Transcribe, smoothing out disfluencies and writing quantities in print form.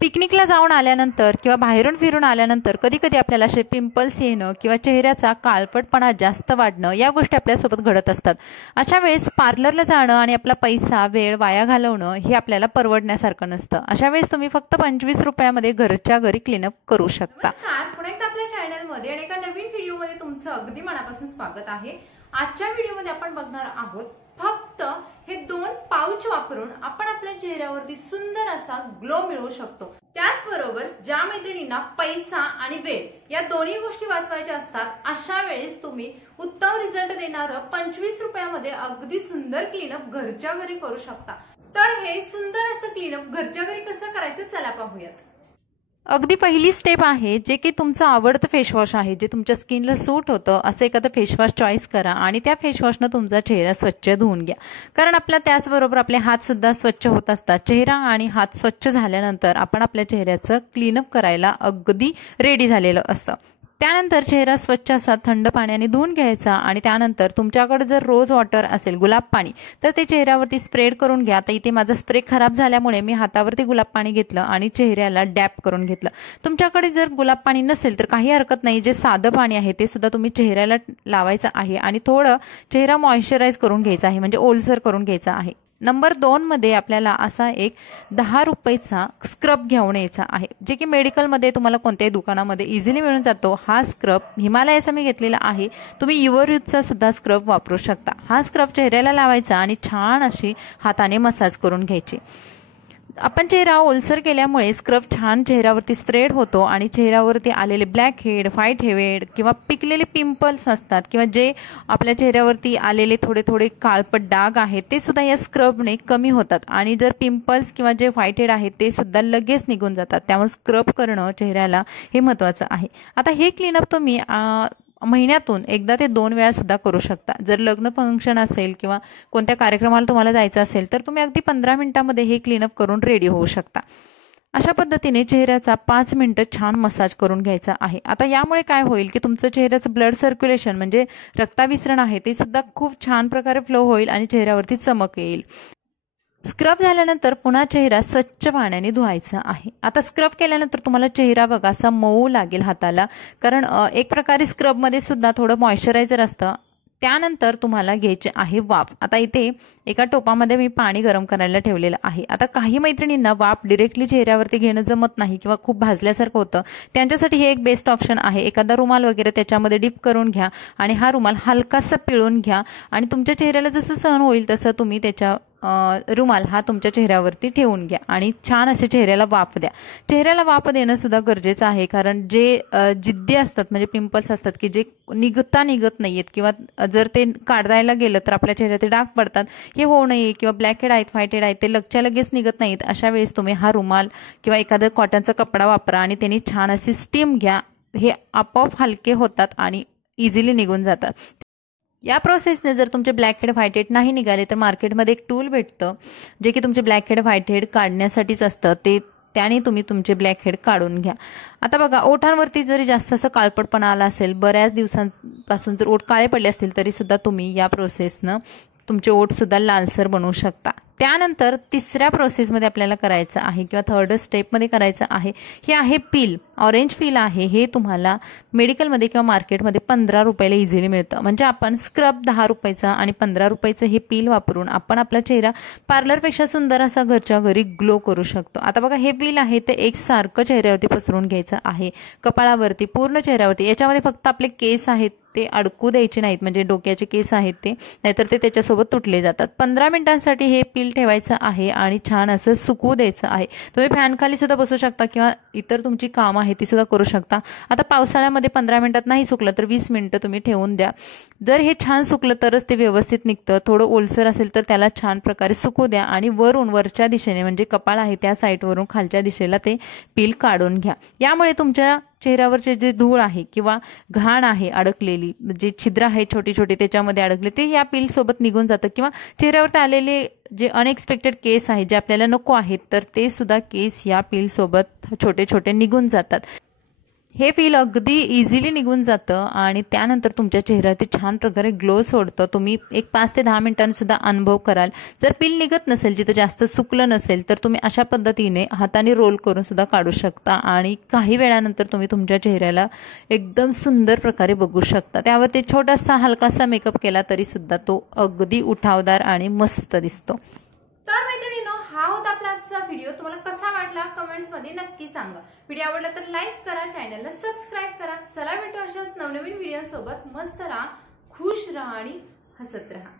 पिकनिकला जाऊन आल्यानंतर किंवा बाहेरून फिरून आल्यानंतर कधी कधी आपल्याला असे पिंपल्स येणं किंवा चेहऱ्याचा काळपटपणा जास्त वाढणं या गोष्टी आपल्यासोबत घडत असतात। अशा वेळेस पार्लरला जाणं आणि आपला पैसा वेळ वाया घालवणं हे आपल्याला परवडण्यासारखं नसतं। अशा वेळेस तुम्ही फक्त 25 रुपयामध्ये घरच्या घरी क्लीनअप करू शकता। नमस्कार, पुन्हा एकदा आपल्या चॅनलमध्ये आणि एका नवीन व्हिडिओमध्ये तुमचं अगदी मनापासून स्वागत आहे। आजच्या व्हिडिओमध्ये आपण बघणार आहोत फक्त हे 2 पाउच वापरून आपण आपल्या चेहऱ्यावरती सुंदर असा ग्लो मिळवू शकतो। त्याचबरोबर ज्या मैत्रिणींना पैसा आणि वेळ या दोन्ही गोष्टी वाचवायच्या असतात अशा वेळेस तुम्ही उत्तम रिझल्ट देणारं 25 रुपयामध्ये अगदी सुंदर क्लीनअप घरच्या घरी करू शकता। तर हे सुंदर असं क्लीनअप घरच्या घरी कसं करायचं चला पाहूयात। अगदी पहिली स्टेप आहे जे की तुमचं आवडतं फेसवॉश आहे, जे तुमच्या स्किनला सूट होतं असं एखादं फेसवॉश चॉईस करा आणि त्या फेसवॉशनं तुमचा चेहरा स्वच्छ धुवून घ्या। कारण आपला त्याचबरोबर आपले हात सुद्धा स्वच्छ होत असतात। चेहरा आणि हात स्वच्छ झाल्यानंतर आपण आपल्या चेहऱ्याचं क्लीनअप करायला अगदी रेडी झालेलं असतं। त्यानंतर चेहरा स्वच्छ असा थंड पाण्याने धुवून घ्यायचा आणि त्यानंतर तुमच्याकडे जर रोज वॉटर असेल, गुलाब पाणी, तर ते चेहऱ्यावरती स्प्रेड करून घ्या। आता इथे माझा स्प्रे खराब झाल्यामुळे मी हातावरती गुलाब पाणी घेतलं आणि चेहऱ्याला डॅप करून घेतलं। तुमच्याकडे जर गुलाब पाणी नसेल तर काही हरकत नाही, जे साधं पाणी आहे ते सुद्धा तुम्ही चेहऱ्याला लावायचं आहे आणि थोडं चेहरा मॉइश्चराइज करून घ्यायचा आहे, म्हणजे ओलसर करून घ्यायचा आहे। नंबर 2 मध्ये आपल्याला असा एक 10 रुपयाचा स्क्रब घेऊन यायचा आहे, जे की मेडिकलमध्ये तुम्हाला कोणत्याही दुकानामध्ये इझिली मिळून जातो। हा स्क्रब हिमालयाचा मी घेतलेला आहे, तुम्ही युवर यूजचा सुद्धा स्क्रब वापरू शकता। हा स्क्रब चेहऱ्याला लावायचा आणि छान अशी हाताने मसाज करून घ्यायची। आपण चेहरा ओलसर केल्यामुळे स्क्रब छान चेहऱ्यावरती स्प्रेड होतो आणि चेहऱ्यावरती आलेले ब्लॅक हेड, व्हाईट हेड किंवा पिकलेले पिंपल्स असतात किंवा जे आपल्या चेहऱ्यावरती आलेले थोडे थोडे काळपट डाग आहेत ते सुद्धा या स्क्रबने कमी होतात आणि जर पिंपल्स किंवा जे व्हाईट हेड आहेत ते सुद्धा लगेच निघून जातात। त्यामुळे स्क्रब करणं चेहऱ्याला हे महत्त्वाचं आहे। आता हे क्लीनअप तुम्ही महिन्यातून एकदा ते 2 वेळा सुद्धा करू शकता। जर लग्न फंक्शन असेल किंवा कोणत्या कार्यक्रमाला तुम्हाला जायचं असेल तर तुम्ही अगदी 15 मिनिटांमध्ये हे क्लीनअप करून रेडी होऊ शकता। अशा पद्धतीने चेहऱ्याचा 5 मिनिटं छान मसाज करून घ्यायचा आहे। आता यामुळे काय होईल की तुमचं चेहऱ्याचं ब्लड सर्क्युलेशन म्हणजे रक्ताभिसरण आहे ते सुद्धा खूप छान प्रकारे फ्लो होईल आणि चेहऱ्यावरती चमक येईल। स्क्रब झाल्यानंतर पुन्हा चेहरा स्वच्छ पाण्याने धुवायचा आहे। आता स्क्रब केल्यानंतर तुम्हाला चेहरा बघा असा मऊ लागेल हाताला, कारण एक प्रकारे स्क्रबमध्ये सुद्धा थोडं मॉइश्चरायझर असतं। त्यानंतर तुम्हाला घ्यायचे आहे वाफ। आता इथे एका टोपामध्ये मी पाणी गरम करायला ठेवलेलं आहे। आता काही मैत्रिणींना वाफ डायरेक्टली चेहऱ्यावरती घेणं जमत नाही किंवा खूप भाजल्यासारखं होतं, त्यांच्यासाठी हे एक बेस्ट ऑप्शन आहे। एखादा रुमाल वगैरे त्याच्यामध्ये डिप करून घ्या आणि हा रुमाल हलकासा पिळून घ्या आणि तुमच्या चेहऱ्याला जसं सहन होईल तसं तुम्ही त्याच्या रुमाल हा तुमच्या चेहऱ्यावरती ठेवून घ्या आणि छान असे चेहऱ्याला वाफ द्या। चेहऱ्याला वाफ देणं सुद्धा गरजेचं आहे, कारण जे जिद्दी असतात म्हणजे पिंपल्स असतात की जे निघत नाहीयेत किंवा जर ते काढायला गेलं तर आपल्या चेहऱ्याचे डाग पडतात, हे होऊ नये किंवा ब्लॅक हेड आहेत, व्हाईट हेड आहेत ते लगच्या लगेच निघत नाहीत। अशा वेळेस तुम्ही हा रुमाल किंवा एखादा कॉटनचा कपडा वापरा आणि त्यांनी छान अशी स्टीम घ्या। हे आपोआप हलके होतात आणि इझिली निघून जातात। या प्रोसेसने जर तुमचे ब्लॅक हेड, व्हाईट हेड नाही निघाले तर मार्केटमध्ये एक टूल भेटतं जे की तुमचे ब्लॅक हेड, व्हाईट हेड काढण्यासाठीच असतं, त्याने तुम्ही तुमचे ब्लॅक हेड काढून घ्या। आता बघा ओठांवरती जरी जास्त असं काळपटपणा आला असेल, बऱ्याच दिवसांपासून जर ओठ काळे पडले असतील तरी सुद्धा तुम्ही या प्रोसेसनं तुमचे ओठ सुद्धा लालसर बनवू शकता। त्यानंतर तिसऱ्या प्रोसेसमध्ये आपल्याला करायचं आहे किंवा थर्ड स्टेपमध्ये करायचं आहे, हे आहे पील। ऑरेंज पील आहे, हे तुम्हाला मेडिकलमध्ये किंवा मार्केटमध्ये 15 रुपयाला इझिली मिळतं। म्हणजे आपण स्क्रब 10 रुपयाचा आणि 15 रुपयाचं हे पील वापरून आपण आपला चेहरा पार्लरपेक्षा सुंदर असा घरच्या घरी ग्लो करू शकतो। आता बघा हे पील आहे ते एकसारखं चेहऱ्यावरती पसरून घ्यायचं आहे, कपाळावरती, पूर्ण चेहऱ्यावरती। याच्यामध्ये फक्त आपले केस आहेत ते अडकू द्यायचे नाहीत, म्हणजे डोक्याचे केस आहेत ते, नाहीतर ते त्याच्यासोबत तुटले जातात। 15 मिनिटांसाठी हे पील ठेवायचं आहे आणि छान असं सुकू द्यायचं आहे। तुम्ही फॅन खाली सुद्धा बसू शकता किंवा इतर तुमची कामं आहे ती सुद्धा करू शकता। आता पावसाळ्यामध्ये 15 मिनिटात नाही सुकलं तर 20 मिनिटं तुम्ही ठेवून द्या। जर हे छान सुकलं तरच ते व्यवस्थित निघतं। थोडं ओलसर असेल तर त्याला छान प्रकारे सुकू द्या आणि वरच्या दिशेने म्हणजे कपाळ आहे त्या साईडवरून खालच्या दिशेला ते पील काढून घ्या। यामुळे तुमच्या चेहऱ्यावरचे जे धूळ आहे किंवा घाण आहे अडकलेली, जे छिद्र आहे छोटी छोटी त्याच्यामध्ये अडकले, ते या पील सोबत निघून जातं किंवा चेहऱ्यावरती आलेले जे अनएक्सपेक्टेड केस आहेत जे आपल्याला नको आहेत तर ते सुद्धा केस या पील सोबत छोटे छोटे निघून जातात। हे फील अगदी इझिली निघून जातं आणि त्यानंतर तुमच्या चेहऱ्यावरती छान प्रकारे ग्लो सोडतं. तुम्ही एक 5 ते 10 मिनिटांनी सुद्धा अनुभव कराल. जर पील निघत नसेल, जिथं जास्त सुकलं नसेल, तर तुम्ही अशा पद्धतीने हाताने रोल करून सुद्धा काढू शकता आणि काही वेळानंतर तुम्ही तुमच्या चेहऱ्याला एकदम सुंदर प्रकारे बघू शकता. त्यावरती छोटासा हलकासा मेकअप केला तरी सुद्धा तो अगदी उठावदार आणि मस्त दिसतो. तर मैत्रिणींनो, हा होता आपला आजचा व्हिडिओ. तुम्हाला कसा वाटला कमेंट्स मध्ये नक्की सांगा. व्हिडिओ आवडला तर लाईक करा, चॅनलला सबस्क्राईब करा. चला भेटू अशाच नवनवीन व्हिडिओ सोबत. मस्त राहा, खुश राहा आणि हसत राहा.